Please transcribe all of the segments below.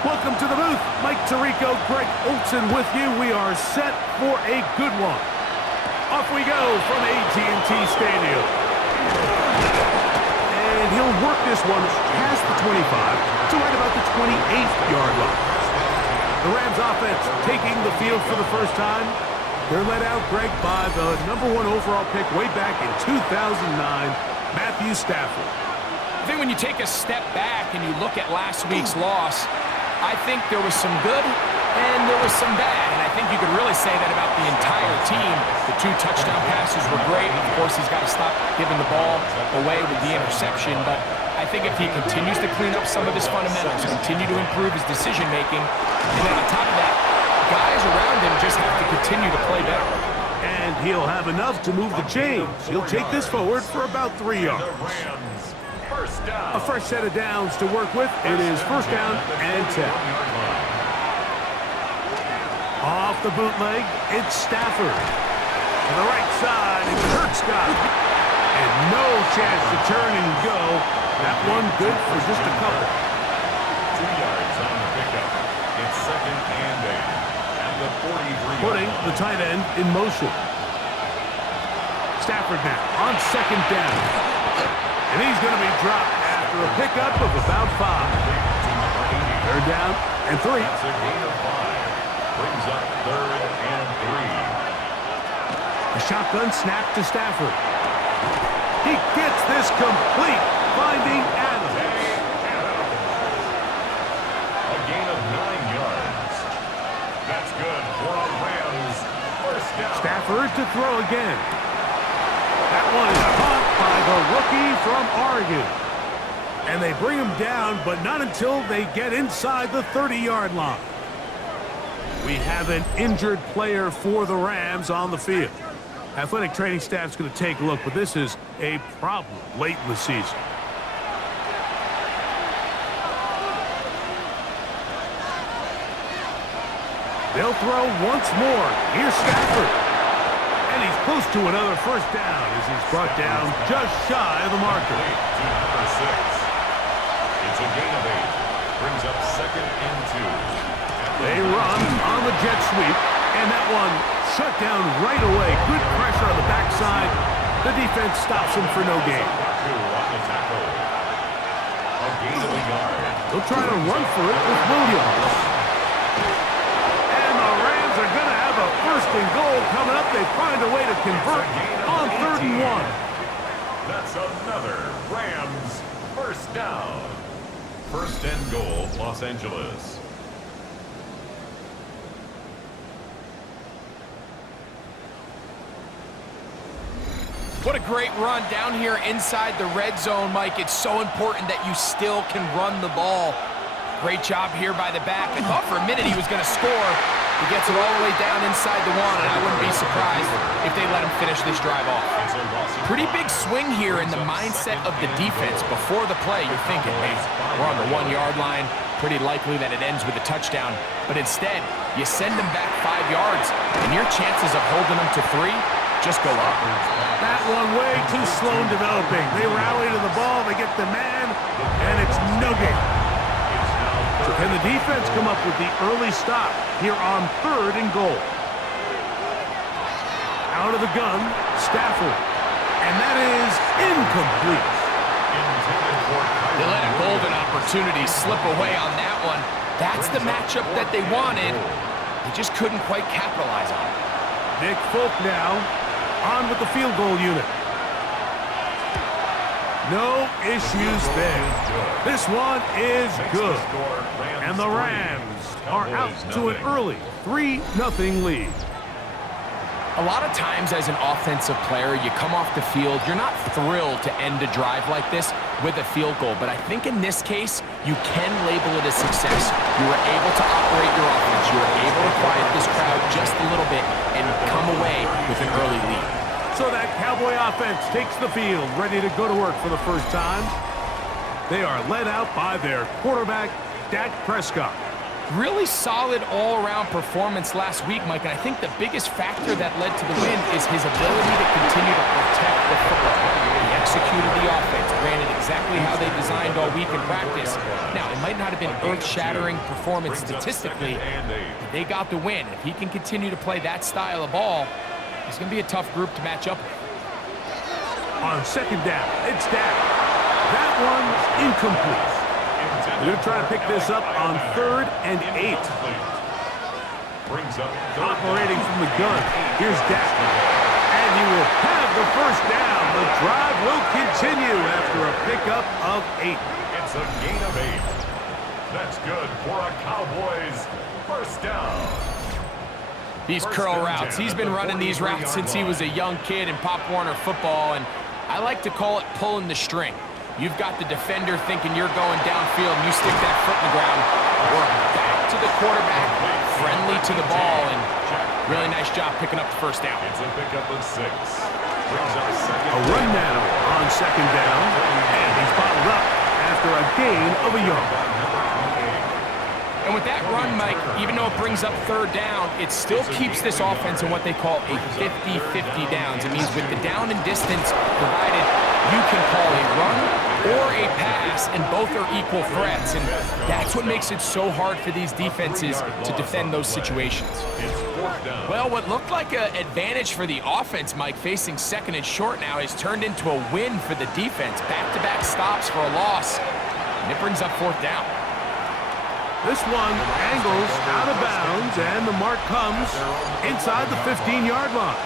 Welcome to the booth. Mike Tirico, Greg Olson with you. We are set for a good one. Off we go from AT&T Stadium. And he'll work this one past the 25 to right about the 28-yard line. The Rams offense taking the field for the first time. They're led out, Greg, by the #1 overall pick way back in 2009, Matthew Stafford. I think when you take a step back and you look at last week's loss, I think there was some good and there was some bad. And I think you could really say that about the entire team. The 2 touchdown passes were great. Of course, he's got to stop giving the ball away with the interception. But I think if he continues to clean up some of his fundamentals, continue to improve his decision-making, and then on top of that, guys around him just have to continue to play better. And he'll have enough to move the chains. He'll take this forward for about 3 yards. A fresh set of downs to work with. It is first down and 10. Off the bootleg, it's Stafford. To the right side, it's Hertzcott. And no chance to turn and go. That one good for just a couple. 2 yards on the pickup. It's second and 8. At the 43. Putting the tight end in motion. Stafford now on second down. And he's going to be dropped after a pickup of about 5. Third down and 3. That's a gain of 5. Brings up third and 3. A shotgun snap to Stafford. He gets this complete, finding Adams. A gain of 9 yards. That's good for a Rams first down. Stafford to throw again. That one is caught by the rookie from Oregon. And they bring him down, but not until they get inside the 30-yard line. We have an injured player for the Rams on the field. Athletic training staff's going to take a look, but this is a problem late in the season. They'll throw once more. Here's Stafford. And he's close to another first down as he's brought down just shy of the marker. To number 6. It's a gain of 8. Brings up second and 2. They run on the jet sweep, and that one shut down right away. Good pressure on the backside. The defense stops him for no gain. They'll try to run for it with Williams. And the Rams are going to have a first and goal coming up. They find a way to convert on 3rd and 1. That's another Rams first down. First and goal, Los Angeles. What a great run down here inside the red zone, Mike. It's so important that you still can run the ball. Great job here by the back. I thought for a minute he was going to score. He gets it all the way down inside the 1, and I wouldn't be surprised if they let him finish this drive off. Pretty big swing here in the mindset of the defense. Before the play, you're thinking, hey, we're on the 1-yard line. Pretty likely that it ends with a touchdown. But instead, you send them back 5 yards, and your chances of holding them to 3 just go up. That one way too slow in developing. They rally to the ball, they get the man, and it's no gain. So can the defense come up with the early stop here on 3rd and goal? Out of the gun, Stafford. And that is incomplete. They let a golden opportunity slip away on that one. That's the matchup that they wanted. They just couldn't quite capitalize on it. Nick Folk now on with the field goal unit. No issues there. This one is good. And the Rams are out to an early 3-0 lead. A lot of times as an offensive player, you come off the field, you're not thrilled to end a drive like this with a field goal. But I think in this case, you can label it a success. You were able to operate your offense. You were able to quiet this crowd just a little bit and come away with an early lead. So that Cowboy offense takes the field, ready to go to work for the first time. They are led out by their quarterback, Dak Prescott. Really solid all-around performance last week, Mike, and I think the biggest factor that led to the win is his ability to continue to protect the football. He executed the offense, ran it exactly how they designed all week in practice. Now, it might not have been earth-shattering performance statistically, but they got the win. If he can continue to play that style of ball, it's going to be a tough group to match up with. On second down, it's down. That one's incomplete. They're going to try to pick this up on 3rd and 8. Operating from the gun, here's Dak. And he will have the first down. The drive will continue after a pickup of 8. It's a gain of 8. That's good for a Cowboys first down. These curl routes, he's been running these routes since he was a young kid in Pop Warner football, and I like to call it pulling the string. You've got the defender thinking you're going downfield, and you stick that foot in the ground, work back to the quarterback, friendly to the ball, and really nice job picking up the first down. It's a pickup of 6. Brings up second. A run now on second down, and he's bottled up after a gain of a yard. And with that run, Mike, even though it brings up 3rd down, it still keeps this offense in what they call a 50-50 downs. It means with the down and distance provided, you can call a run or a pass, and both are equal threats. And that's what makes it so hard for these defenses to defend those situations. Well, what looked like an advantage for the offense, Mike, facing 2nd and short now, has turned into a win for the defense. Back-to-back stops for a loss, and it brings up 4th down. This one angles out of bounds, and the mark comes inside the 15-yard line.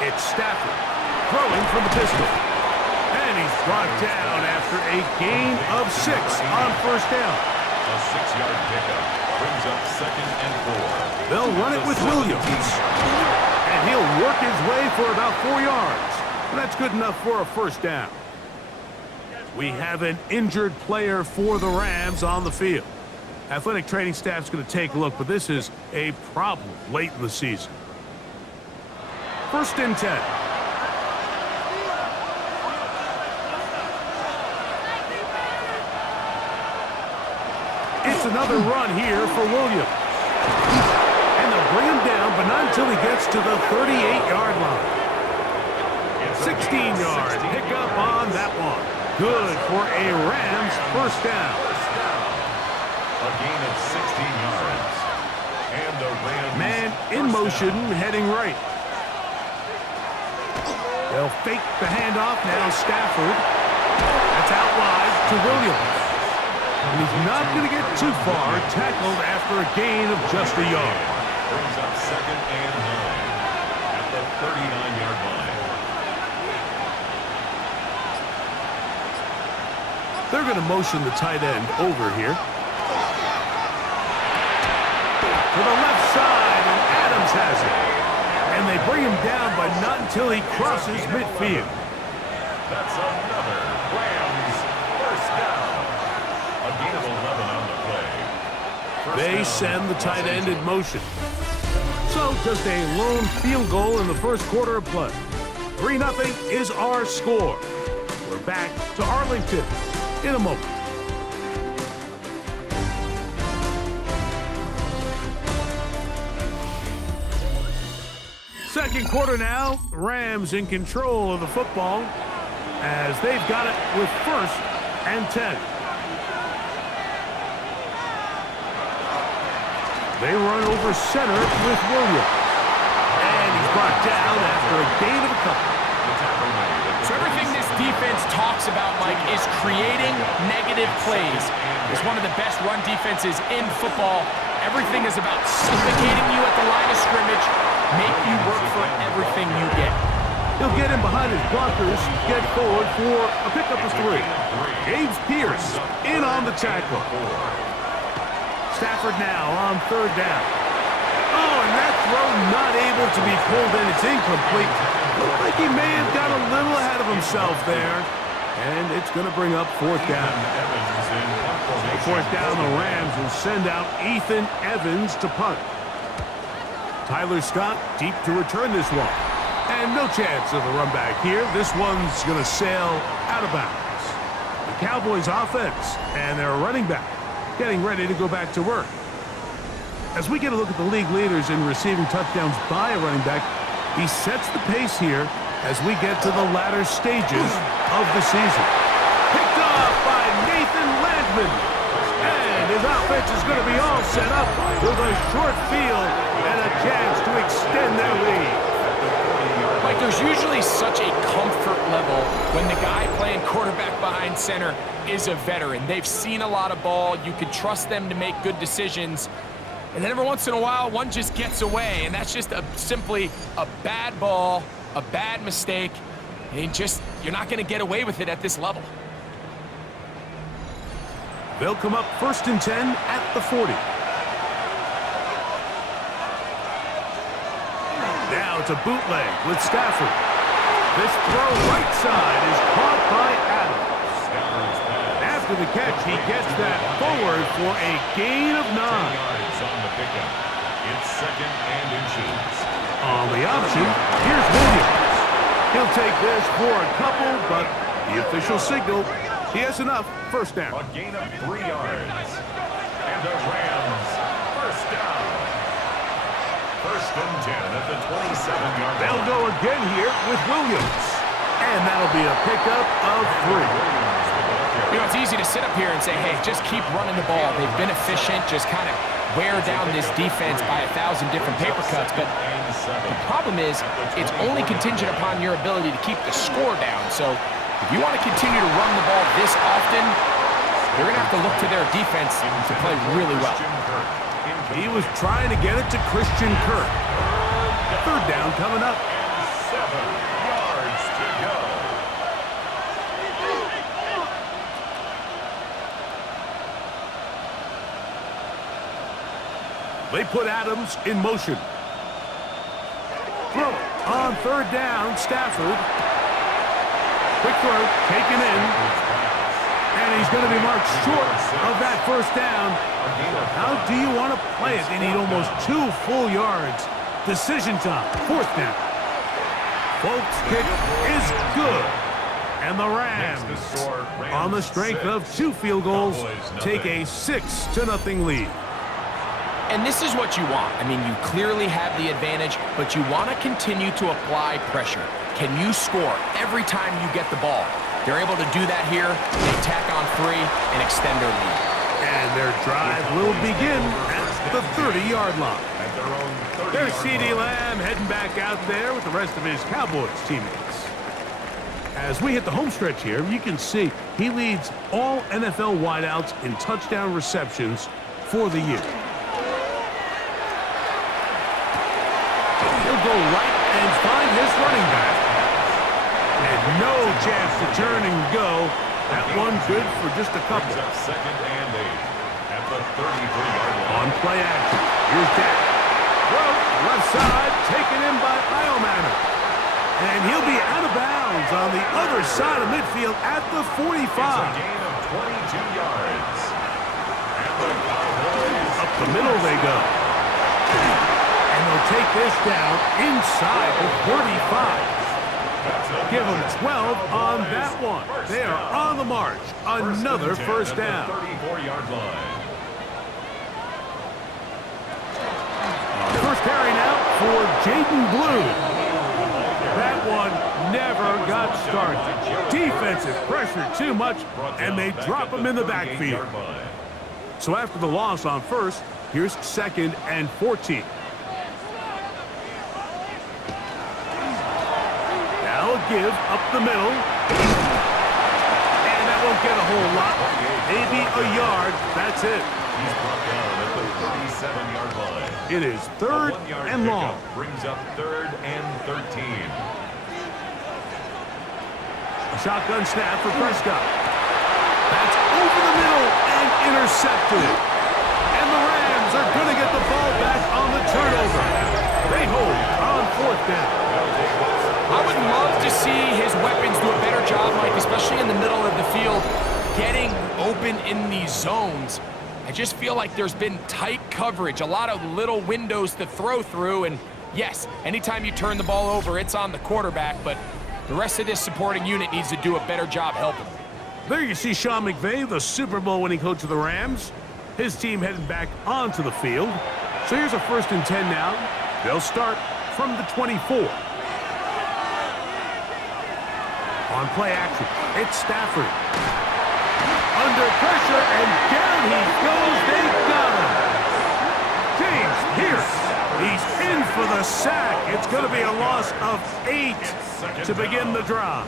It's Stafford throwing from the pistol. And he's brought down after a gain of 6 on first down. A 6-yard pickup brings up 2nd and 4. They'll run it with Williams. And he'll work his way for about 4 yards. That's good enough for a first down. We have an injured player for the Rams on the field. Athletic training staff's going to take a look, but this is a problem late in the season. 1st and 10. It's another run here for Williams. And they'll bring him down, but not until he gets to the 38-yard line. 16-yard pickup on that one. Good for a Rams first down. A gain of 16 yards. And the Rams Man in motion, heading right. They'll fake the handoff. Now Stafford. That's out wide to Williams. And he's not going to get too far. Tackled after a gain of just a yard. Brings up 2nd and 9 at the 39-yard line. They're going to motion the tight end over here. To the left side, and Adams has it. And they bring him down, but not until he crosses midfield. That's another Rams first down. A gain of 11 on the play. They send the tight end in motion. So just a lone field goal in the first quarter of play. 3-0 is our score. We're back to Arlington in a moment. Second quarter now. Rams in control of the football as they've got it with 1st and 10. They run over center with Williams. And he's brought down after a gain of a couple. So everything this defense talks about, Mike, is creating negative plays. It's one of the best run defenses in football. Everything is about suffocating you at the line of scrimmage, make you work for everything you get. He'll get in behind his blockers, get forward for a pickup of 3. James Pierce in on the tackle. Stafford now on 3rd down. Oh, and that throw not able to be pulled in. It's incomplete. Looked like he may have got a little ahead of himself there. And it's going to bring up 4th down. The 4th down, the Rams will send out Ethan Evans to punt. Tyler Scott deep to return this one. And no chance of a run back here. This one's going to sail out of bounds. The Cowboys offense and their running back getting ready to go back to work. As we get a look at the league leaders in receiving touchdowns by a running back, he sets the pace here as we get to the latter stages of the season. Picked off by Nathan Landman. And his offense is going to be all set up with a short field and a chance to extend their lead. Mike, there's usually such a comfort level when the guy playing quarterback behind center is a veteran. They've seen a lot of ball. You can trust them to make good decisions. And then every once in a while, one just gets away, and that's just simply a bad ball, a bad mistake, and you're not going to get away with it at this level. They'll come up 1st and 10 at the 40. Now it's a bootleg with Stafford. This throw right side is caught by Adams. After the catch, he gets that forward for a gain of 9. It's 2nd and inches. On the option, here's Williams. He'll take this for a couple, but the official signal, he has enough. 1st down. A gain of 3 yards. And the Rams, 1st down. 1st and 10 at the 27-yard line. They'll go again here with Williams. And that'll be a pickup of 3. You know, it's easy to sit up here and say, hey, just keep running the ball. They've been efficient, just kind of wear down this defense by 1,000 different paper cuts. But the problem is it's only contingent upon your ability to keep the score down. So if you want to continue to run the ball this often, they're going to have to look to their defense to play really well. He was trying to get it to Christian Kirk. 3rd down coming up. 7 yards to go. They put Adams in motion. Throw on 3rd down, Stafford. Quick throw, taken in. And he's going to be marked short of that 1st down. How do you want to play it? They need almost 2 full yards. Decision time, 4th down. Folks' kick is good. And the Rams, on the strength of 2 field goals, take a 6-0 lead. And this is what you want. I mean, you clearly have the advantage, but you want to continue to apply pressure. Can you score every time you get the ball? They're able to do that here. They tack on 3 and extend their lead. And their drive will begin at the 30-yard line. There's C.D. Lamb heading back out there with the rest of his Cowboys teammates. As we hit the home stretch here, you can see he leads all NFL wideouts in touchdown receptions for the year. He'll go right and find his running back. And no chance to turn and go. That one good for just a couple. 2nd and 8 at the 33-yard line. On play action, here's Dak. Throw, left side, taken in by Iomanner. And he'll be out of bounds on the other side of midfield at the 45. It's a gain of 22 yards. And the Cowboys Up the middle they go. And they'll take this down inside the 35. Give them 12 on that one. They are on the march. Another 1st down. 34-yard line. First carry now for Jaden Blue. That one never got started. Defensive pressure too much, and they drop him in the backfield. So after the loss on 1st, here's 2nd and 14. Now a give up the middle. And that won't get a whole lot. Maybe a yard. That's it. He's brought down at the 37-yard line. It is 3rd and long. Brings up 3rd and 13. A shotgun snap for Prescott. That's over the middle and intercepted. And the Rams are going to get the ball back on the turnover. They hold on 4th down. I would love to see his weapons do a better job, Mike, especially in the middle of the field, getting open in these zones. I just feel like there's been tight coverage, a lot of little windows to throw through, and yes, anytime you turn the ball over, it's on the quarterback, but the rest of this supporting unit needs to do a better job helping. There you see Sean McVay, the Super Bowl winning coach of the Rams. His team heading back onto the field. So here's a 1st and 10 now. They'll start from the 24. On play action, it's Stafford. Under pressure, and down he goes. They got him. James Pierce, he's in for the sack. It's going to be a loss of 8 to begin the drive.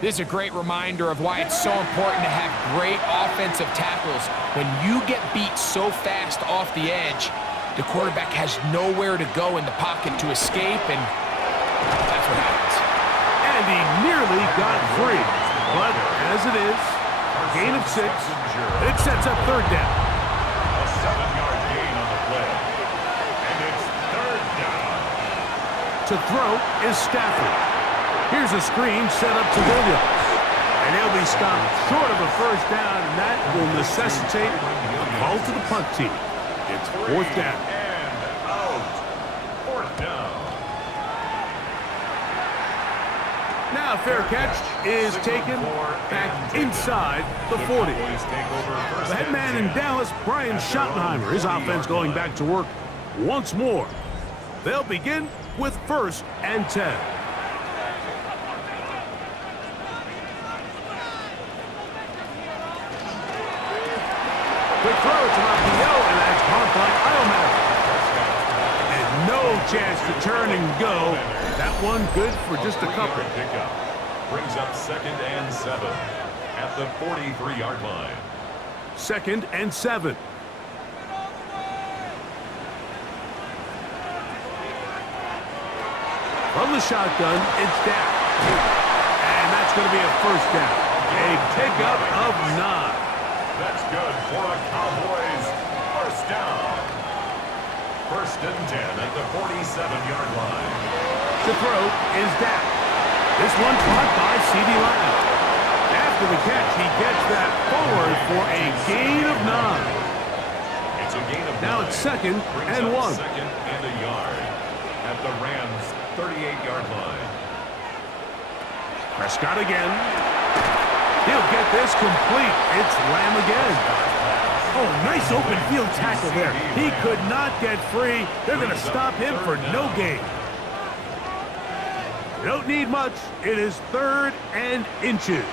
This is a great reminder of why it's so important to have great offensive tackles. When you get beat so fast off the edge, the quarterback has nowhere to go in the pocket to escape, and that's what happens. And he nearly got free. But as it is, gain of 6, it sets up 3rd down. A 7-yard gain on the play. And it's 3rd down. To throw is Stafford. Here's a screen set up to Williams. And he'll be stopped short of a 1st down, and that will necessitate a call to the punt team. It's 4th down. And out. 4th down. Now fair catch is taken back inside the 40. The head man in Dallas, Brian Schottenheimer, his offense going back to work once more. They'll begin with 1st and 10. Quick throw to Rapio, and that's caught by Iomatter. And no chance to turn and go. That one good for just a couple. Pickup brings up 2nd and 7 at the 43-yard line. 2nd and 7. From the shotgun, it's down. And that's going to be a 1st down. A pickup of 9. That's good for a Cowboys 1st down. 1st and 10 at the 47-yard line. To throw is down. This one caught by C.D. Lamb. After the catch, he gets that forward for a gain of 9. It's a gain of 9. Now it's 2nd and 1. 2nd and a yard at the Rams' 38-yard line. Prescott again. He'll get this complete. It's Lamb again. Oh, nice open field tackle there. He could not get free. They're going to stop him for no gain. You don't need much. It is 3rd and inches.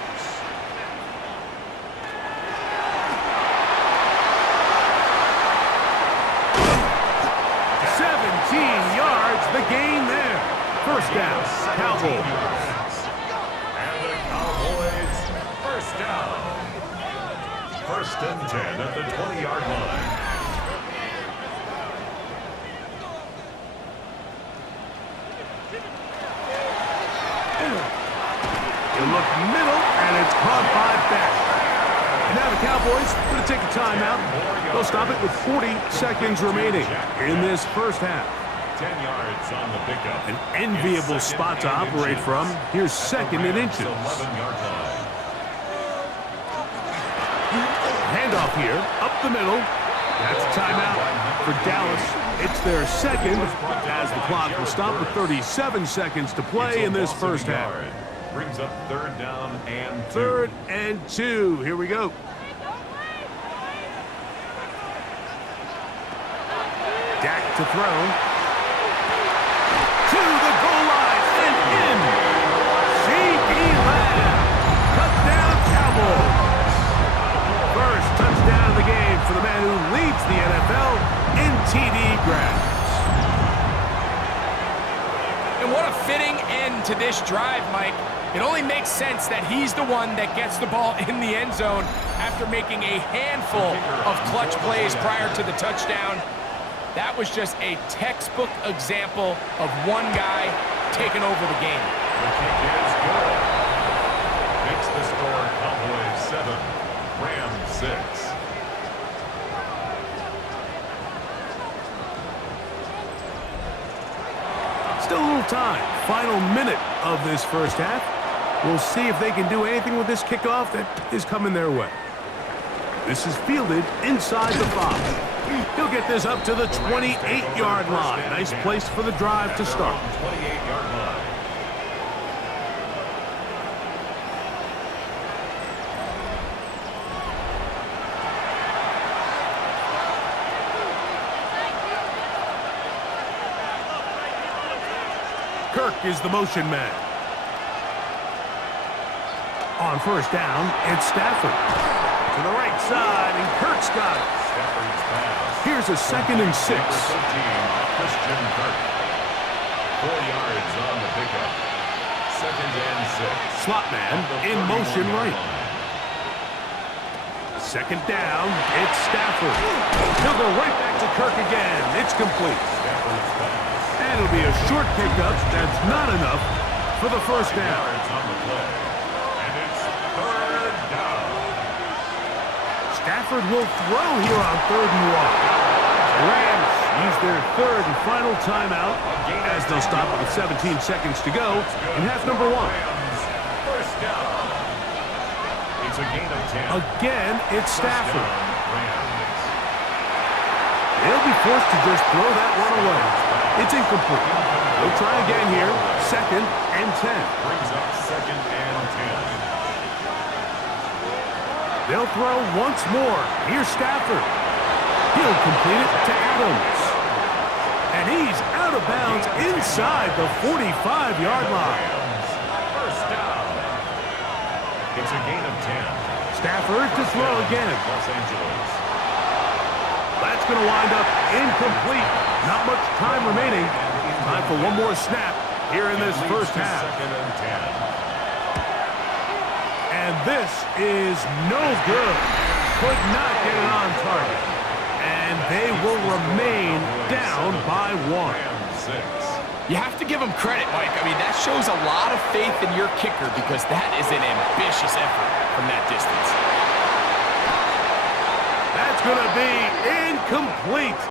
Yards, the gain there. 1st down, Cowboys. And the Cowboys 1st down. 1st and 10 at the 20-yard line. You look middle, and it's caught by Beck. And now the Cowboys going to take a timeout. They'll stop it with 40 seconds remaining in this 1st half. 10 yards on the pickup. An enviable spot to operate from. Here's 2nd and inches. 11-yard line. Handoff here, up the middle. That's a timeout for Dallas. It's their 2nd as the clock will stop with 37 seconds to play in this 1st half. Brings up 3rd down and 2. 3rd and 2. Here we go. Dak to throw. To the goal line and in. C.D. Lamb. Touchdown, Cowboys. First touchdown of the game for the man who leads the NFL in TD grabs. And what a fitting end to this drive, Mike. It only makes sense that he's the one that gets the ball in the end zone after making a handful of clutch plays prior to the touchdown. That was just a textbook example of one guy taking over the game. The kick is good. Makes the score Cowboys 7, Rams 6. Still a little time. Final minute of this 1st half. We'll see if they can do anything with this kickoff that is coming their way. This is fielded inside the 5. He'll get this up to the 28-yard line. Nice place for the drive to start. 28-yard line. Kirk is the motion man. On first down, it's Stafford. To the right side, and Kirk's got it. Stafford's pass. Here's a 2nd and 6. Christian Kirk. 4 yards on the pickup. 2nd and 6. Slot man in motion right. 2nd down, it's Stafford. He'll go right back to Kirk again. It's complete. Stafford's pass. And it'll be a short pickup. That's not enough for the first down. Yards on the play. And it's 3rd down. Stafford will throw here on 3rd and 1. Rams use their 3rd and final timeout as they'll stop with 17 seconds to go in half number 1. Rams, first down. It's a gain of 10. Again, it's Stafford. First down, Rams. They'll be forced to just throw that one away. It's incomplete. They'll try again here. 2nd and 10. Brings up 2nd and 10. They'll throw once more. Here's Stafford. He'll complete it to Adams. And he's out of bounds inside the 45-yard line. Rams, first down. It's a gain of 10. Stafford to throw again. Los Angeles. That's going to wind up incomplete. Not much time remaining. Time for one more snap here in this first half. 2nd and 10. And this is no good. Could not get it on target. And they will remain down by 1. Rams 6. You have to give him credit, Mike. I mean, that shows a lot of faith in your kicker because that is an ambitious effort from that distance. That's going to be incomplete.